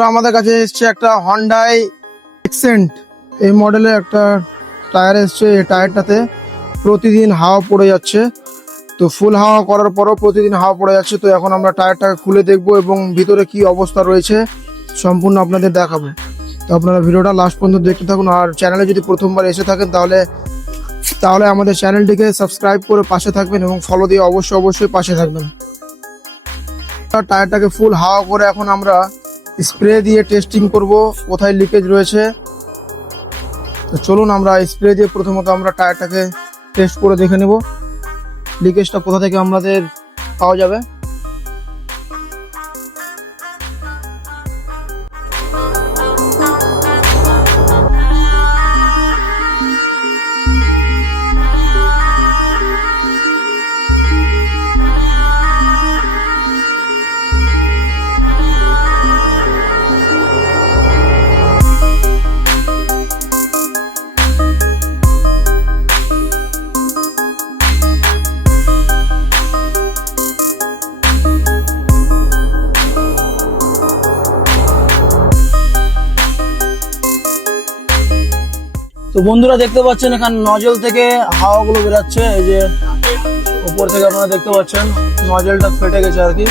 তো আমাদের কাছে এসছে একটা হন্ডাই এক্সেন্ট এই মডেলের একটা টায়ার এসছে। এই টায়ারটাতে প্রতিদিন হাওয়া পড়ে যাচ্ছে, তো ফুল হাওয়া করার পরও প্রতিদিন হাওয়া পড়ে যাচ্ছে। তো এখন আমরা টায়ারটাকে খুলে দেখবো এবং ভিতরে কি অবস্থা রয়েছে সম্পূর্ণ আপনাদের দেখাবো। তো আপনারা ভিডিওটা লাস্ট পর্যন্ত দেখতে থাকুন। আর চ্যানেলে যদি প্রথমবার এসে থাকেন তাহলে আমাদের চ্যানেলটিকে সাবস্ক্রাইব করে পাশে থাকবেন এবং ফলো দিয়ে অবশ্যই পাশে থাকবেন। টায়ারটাকে ফুল হাওয়া করে এখন আমরা স্প্রে দিয়ে টেস্টিং করব কোথায় লিকেজ রয়েছে। তো চলুন আমরা স্প্রে দিয়ে প্রথমত আমরা টায়ারটাকে টেস্ট করে দেখে নেব লিকেজটা কোথা থেকে আমাদের পাওয়া যাবে। তো বন্ধুরা দেখতে পাচ্ছেন এখানে নজল থেকে হাওয়াগুলো বেরাচ্ছে। এই যে উপর থেকে আপনারা দেখতে পাচ্ছেন নজলটা ফেটে গেছে আর কি।